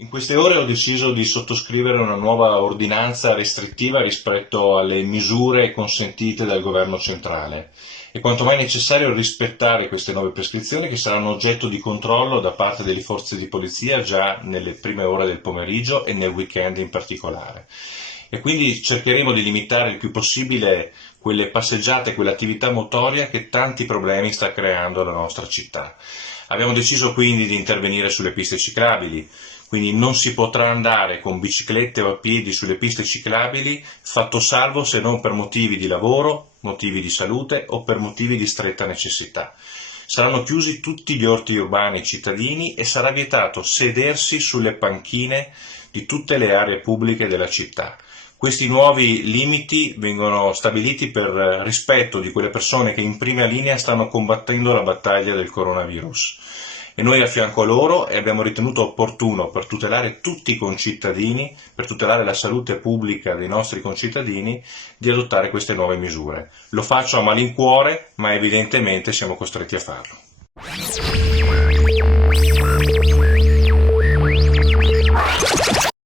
In queste ore ho deciso di sottoscrivere una nuova ordinanza restrittiva rispetto alle misure consentite dal governo centrale. È quanto mai necessario rispettare queste nuove prescrizioni che saranno oggetto di controllo da parte delle forze di polizia già nelle prime ore del pomeriggio e nel weekend in particolare. E quindi cercheremo di limitare il più possibile quelle passeggiate, quell'attività motoria che tanti problemi sta creando alla nostra città. Abbiamo deciso quindi di intervenire sulle piste ciclabili, quindi non si potrà andare con biciclette o a piedi sulle piste ciclabili, fatto salvo se non per motivi di lavoro, motivi di salute o per motivi di stretta necessità. Saranno chiusi tutti gli orti urbani cittadini e sarà vietato sedersi sulle panchine di tutte le aree pubbliche della città. Questi nuovi limiti vengono stabiliti per rispetto di quelle persone che in prima linea stanno combattendo la battaglia del coronavirus. E noi a fianco a loro abbiamo ritenuto opportuno, per tutelare tutti i concittadini, per tutelare la salute pubblica dei nostri concittadini, di adottare queste nuove misure. Lo faccio a malincuore, ma evidentemente siamo costretti a farlo.